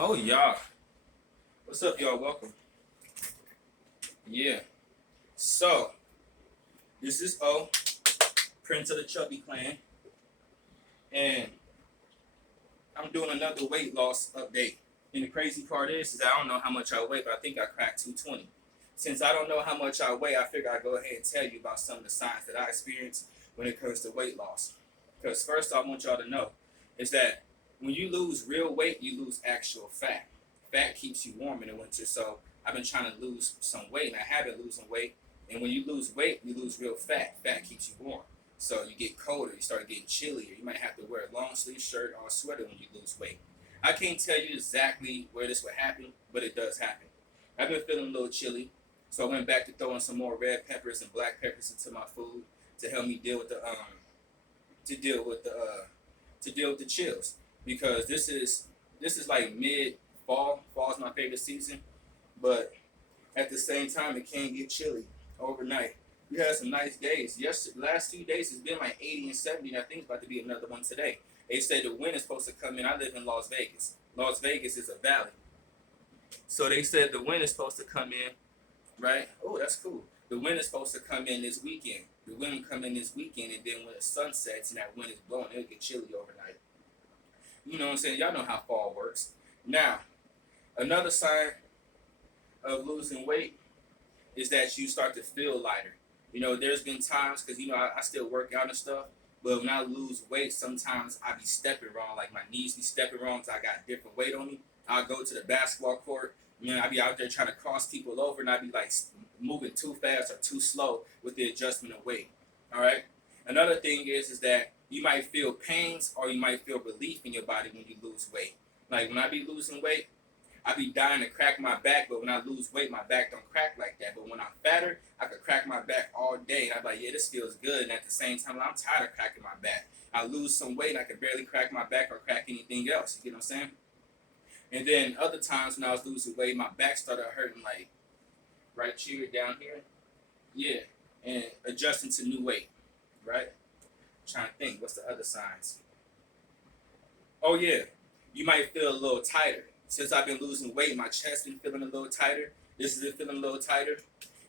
Oh, y'all. What's up, y'all? Welcome. Yeah. So, this is O, Prince of the Chubby Clan, and I'm doing another weight loss update. And the crazy part is I don't know how much I weigh, but I think I cracked 220. Since I don't know how much I weigh, I figure I'd go ahead and tell you about some of the signs that I experience when it comes to weight loss. Because first, I want y'all to know is that when you lose real weight, you lose actual fat. Fat keeps you warm in the winter, so I've been trying to lose some weight, and I have been losing weight. And when you lose weight, you lose real fat. Fat keeps you warm. So you get colder, you start getting chillier. You might have to wear a long sleeve shirt or a sweater when you lose weight. I can't tell you exactly where this would happen, but it does happen. I've been feeling a little chilly, so I went back to throwing some more red peppers and black peppers into my food to help me deal with the to deal with the to deal with the chills, because this is like mid fall. Fall is my favorite season, but at the same time it can get chilly overnight. We had some nice days. Last 2 days it's been like 80 and 70, and I think it's about to be another one today. They said the wind is supposed to come in. I live in Las Vegas. Las Vegas is a valley, so they said the wind is supposed to come in, right? Oh, that's cool. The wind is supposed to come in this weekend. The wind will come in this weekend, and then when the sun sets and that wind is blowing, it'll get chilly overnight. You know what I'm saying? Y'all know how fall works. Now, another sign of losing weight is that you start to feel lighter. There's been times, because I still work out and stuff, but when I lose weight, sometimes I be stepping wrong, like my knees be stepping wrong because I got different weight on me. I'll go to the basketball court, I be out there trying to cross people over, and I be like moving too fast or too slow with the adjustment of weight. All right. Another thing is that you might feel pains or you might feel relief in your body when you lose weight. Like when I be losing weight, I be dying to crack my back, but when I lose weight, my back don't crack like that. But when I'm fatter, I could crack my back all day, and I'm like, yeah, this feels good. And at the same time, I'm tired of cracking my back. I lose some weight, and I could barely crack my back or crack anything else. You get what I'm saying? And then other times when I was losing weight, my back started hurting, like right here, down here. Yeah, and adjusting to new weight, right? Trying to think, what's the other signs? Oh yeah, you might feel a little tighter. Since I've been losing weight, my chest been feeling a little tighter. This has been feeling a little tighter.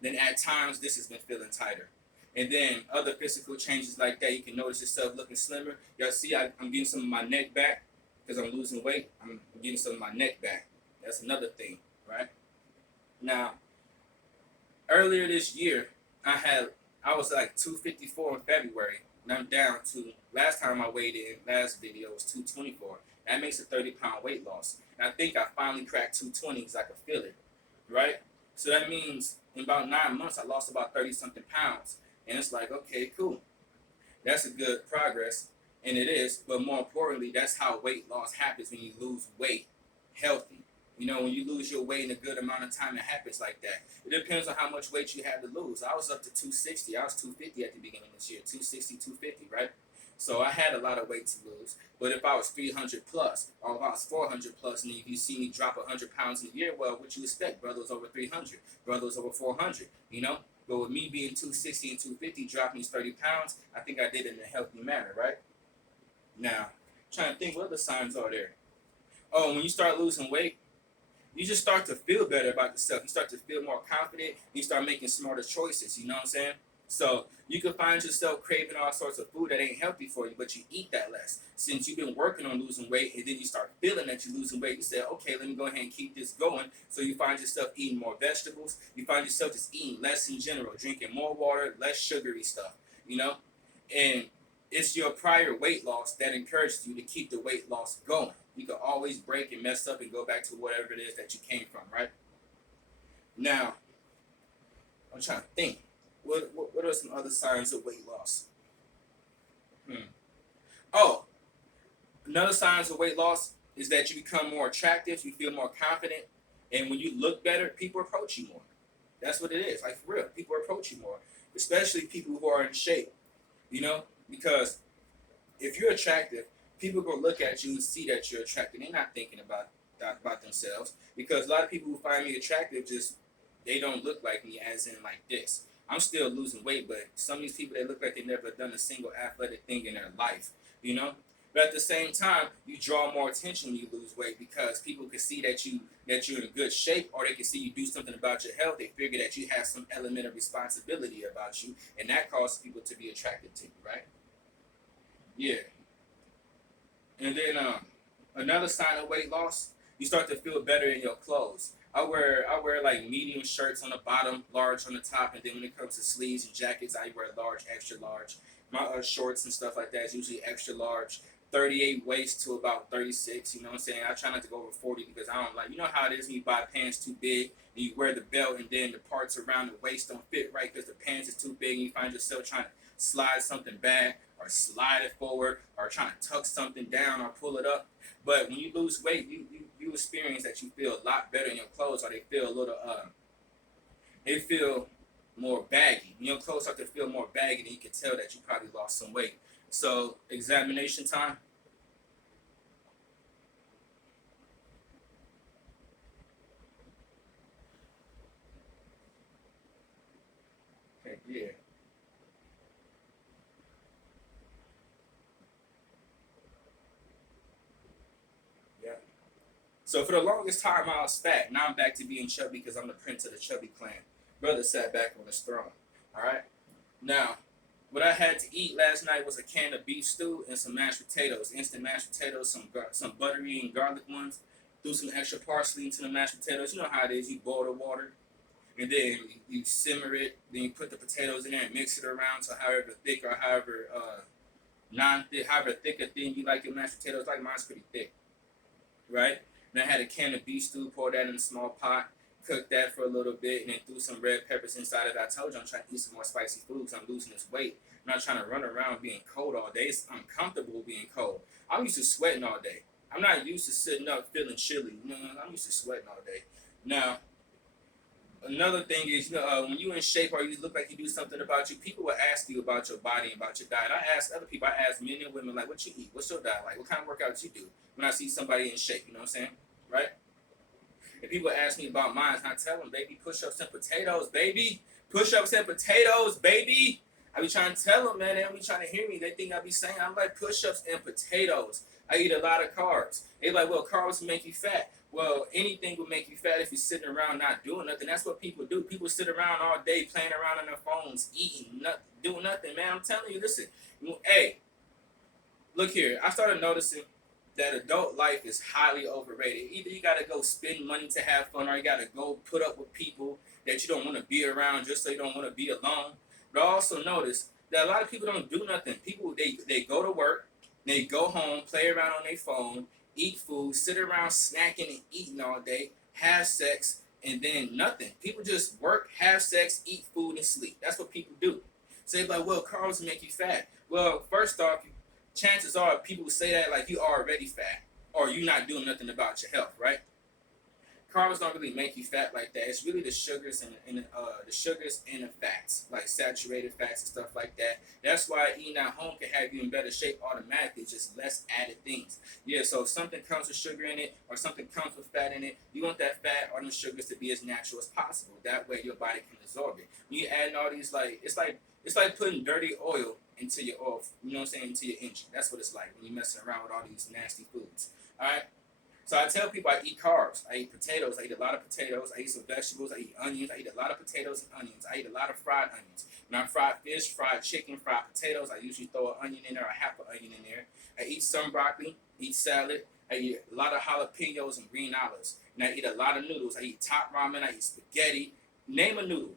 Then at times, this has been feeling tighter. And then other physical changes like that, you can notice yourself looking slimmer. Y'all see, I'm getting some of my neck back because I'm losing weight. I'm getting some of my neck back. That's another thing, right? Now, earlier this year, I was like 254 in February, and I'm down to, last time I weighed in, last video was 224. That makes a 30-pound weight loss. And I think I finally cracked 220 because I could feel it, right? So that means in about 9 months, I lost about 30-something pounds. And it's like, okay, cool. That's a good progress, and it is. But more importantly, that's how weight loss happens when you lose weight healthy. When you lose your weight in a good amount of time, it happens like that. It depends on how much weight you have to lose. I was up to 260. I was 250 at the beginning of this year, 260, 250, right? So I had a lot of weight to lose. But if I was 300 plus, or if I was 400 plus, and if you see me drop 100 pounds in a year, well, what you expect? Brother was over 300. Brother was over 400, But with me being 260 and 250, dropping 30 pounds, I think I did it in a healthy manner, right? Now, trying to think, what other signs are there? Oh, when you start losing weight, you just start to feel better about yourself. You start to feel more confident. You start making smarter choices. You know what I'm saying? So you can find yourself craving all sorts of food that ain't healthy for you, but you eat that less. Since you've been working on losing weight, and then you start feeling that you're losing weight, you say, okay, let me go ahead and keep this going. So you find yourself eating more vegetables. You find yourself just eating less in general, drinking more water, less sugary stuff, And it's your prior weight loss that encourages you to keep the weight loss going. You can always break and mess up and go back to whatever it is that you came from, right? Now, I'm trying to think. What are some other signs of weight loss? Oh, another signs of weight loss is that you become more attractive, you feel more confident, and when you look better, people approach you more. That's what it is. Like, for real, people approach you more, especially people who are in shape, because if you're attractive, people gonna look at you and see that you're attractive. They're not thinking about themselves, because a lot of people who find me attractive they don't look like me, as in like this. I'm still losing weight, but some of these people, they look like they never done a single athletic thing in their life, But at the same time, you draw more attention when you lose weight because people can see that you're in good shape, or they can see you do something about your health. They figure that you have some element of responsibility about you, and that causes people to be attracted to you, right? Yeah. And then another sign of weight loss, you start to feel better in your clothes. I wear like medium shirts on the bottom, large on the top, and then when it comes to sleeves and jackets, I wear large, extra large. My shorts and stuff like that is usually extra large. 38 waist to about 36, you know what I'm saying? I try not to go over 40 because I don't like, you know how it is when you buy pants too big and you wear the belt and then the parts around the waist don't fit right because the pants is too big and you find yourself trying to slide something back or slide it forward or trying to tuck something down or pull it up. But when you lose weight, you experience that you feel a lot better in your clothes, or they feel a little they feel more baggy. When your clothes start to feel more baggy, then you can tell that you probably lost some weight. So examination time. Okay, yeah. Yeah. So for the longest time I was fat. Now I'm back to being chubby because I'm the prince of the chubby clan. Brother sat back on his throne. Alright? Now, what I had to eat last night was a can of beef stew and some mashed potatoes, instant mashed potatoes, some buttery and garlic ones. Threw some extra parsley into the mashed potatoes. You know how it is. You boil the water, and then you simmer it. Then you put the potatoes in there and mix it around to however thick or however non-thick, however thick or thin you like your mashed potatoes. Like mine's pretty thick, right? And I had a can of beef stew, poured that in a small pot, cooked that for a little bit, and then threw some red peppers inside of it. I told you I'm trying to eat some more spicy food because I'm losing this weight. I'm not trying to run around being cold all day. It's uncomfortable being cold. I'm used to sweating all day. I'm not used to sitting up feeling chilly. You know, I'm used to sweating all day. Now, another thing is, when you in shape or you look like you do something about you, people will ask you about your body and about your diet. I ask other people, I ask men and women, like, what you eat? What's your diet like? What kind of workouts you do? When I see somebody in shape, you know what I'm saying? Right? If people ask me about mine, I tell them, baby, push-ups and potatoes, baby. Push-ups and potatoes, baby. I be trying to tell them, man. They don't be trying to hear me. They think I be saying, I'm like, push-ups and potatoes. I eat a lot of carbs. They like, well, carbs make you fat. Well, anything will make you fat if you're sitting around not doing nothing. That's what people do. People sit around all day playing around on their phones, eating, nothing, doing nothing, man. I'm telling you, listen. Hey, look here. I started noticing that adult life is highly overrated. Either you gotta go spend money to have fun, or you gotta go put up with people that you don't want to be around just so you don't want to be alone. But I also notice that a lot of people don't do nothing. People they go to work, they go home, play around on their phone, eat food, sit around snacking and eating all day, have sex, and then nothing. People just work, have sex, eat food, and sleep. That's what people do. So they're like, well, carbs make you fat. Well, first off, chances are people say that like you already fat or you not doing nothing about your health, right? Carbs don't really make you fat like that. It's really the sugars and the sugars and the fats, like saturated fats and stuff like that. That's why eating at home can have you in better shape automatically, just less added things. Yeah, so if something comes with sugar in it or something comes with fat in it, you want that fat or them sugars to be as natural as possible. That way your body can absorb it. When you add all these it's like putting dirty oil into your oil, you know what I'm saying, into your engine. That's what it's like when you're messing around with all these nasty foods. All right. So I tell people I eat carbs. I eat potatoes. I eat a lot of potatoes. I eat some vegetables. I eat onions. I eat a lot of potatoes and onions. I eat a lot of fried onions. When I fry fish, fried chicken, fried potatoes, I usually throw an onion in there or half an onion in there. I eat some broccoli, eat salad. I eat a lot of jalapenos and green olives. And I eat a lot of noodles. I eat top ramen. I eat spaghetti. Name a noodle.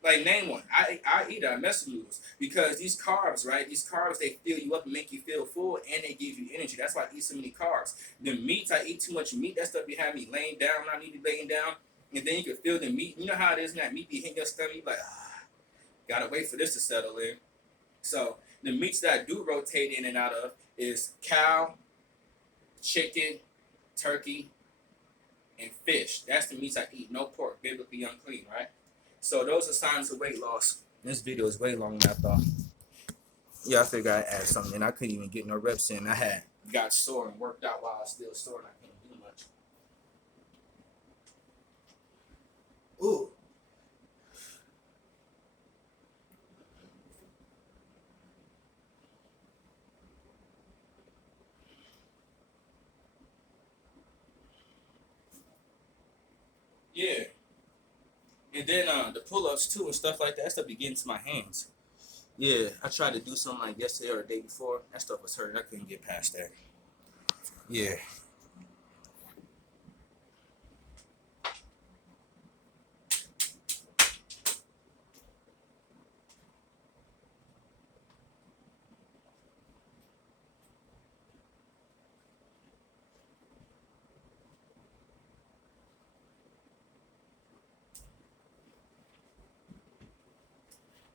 Like, name one. I eat it. I mess with noodles. Because these carbs, right? These carbs, they fill you up and make you feel full, and they give you energy. That's why I eat so many carbs. The meats, I eat too much meat. That stuff be having me laying down when I need to be laying down. And then you can feel the meat. You know how it is when that meat be hitting your stomach? You like, gotta wait for this to settle in. So, the meats that I do rotate in and out of is cow, chicken, turkey, and fish. That's the meats I eat. No pork, biblically unclean, right? So those are signs of weight loss. This video is way longer than I thought. Yeah, I figured I'd add something, and I couldn't even get no reps in. I had got sore and worked out while I was still sore, and I couldn't do much. Ooh. Yeah. And then the pull-ups too and stuff like that, that stuff be getting to my hands. Yeah, I tried to do something like yesterday or the day before. That stuff was hurting. I couldn't get past that. Yeah.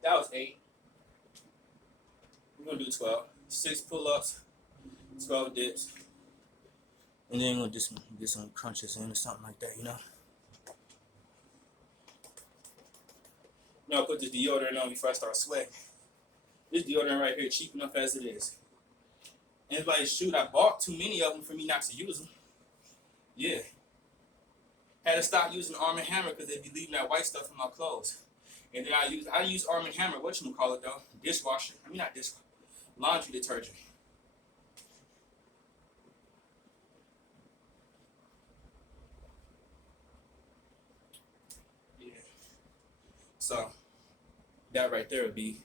That was 8. We're gonna do 12. 6 pull-ups, 12 dips. And then we're gonna get some crunches in or something like that, you know? You know, I put this deodorant on before I start sweating. This deodorant right here, cheap enough as it is. And it's like, shoot, I bought too many of them for me not to use them. Yeah. Had to stop using Arm & Hammer because they'd be leaving that white stuff in my clothes. And then I use Arm & Hammer, whatchamacallit though, dishwasher. I mean, not dishwasher, laundry detergent. Yeah. So, that right there would be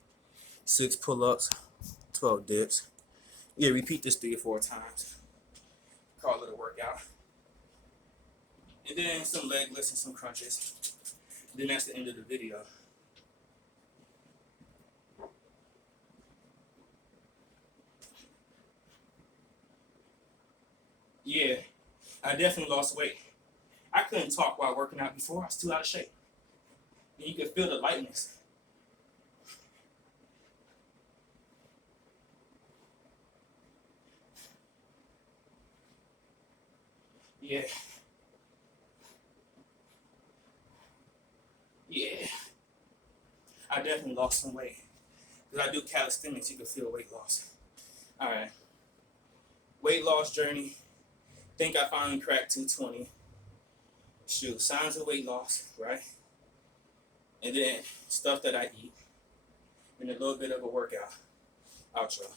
6 pull-ups, 12 dips. Yeah, repeat this 3 or 4 times. Call it a workout. And then some leg lifts and some crunches. Then that's the end of the video. Yeah, I definitely lost weight. I couldn't talk while working out before. I was too out of shape. And you could feel the lightness. Yeah. Yeah. I definitely lost some weight. Because I do calisthenics, you can feel weight loss. Alright. Weight loss journey. Think I finally cracked 220. Shoot, signs of weight loss, right? And then stuff that I eat. And a little bit of a workout. Outro.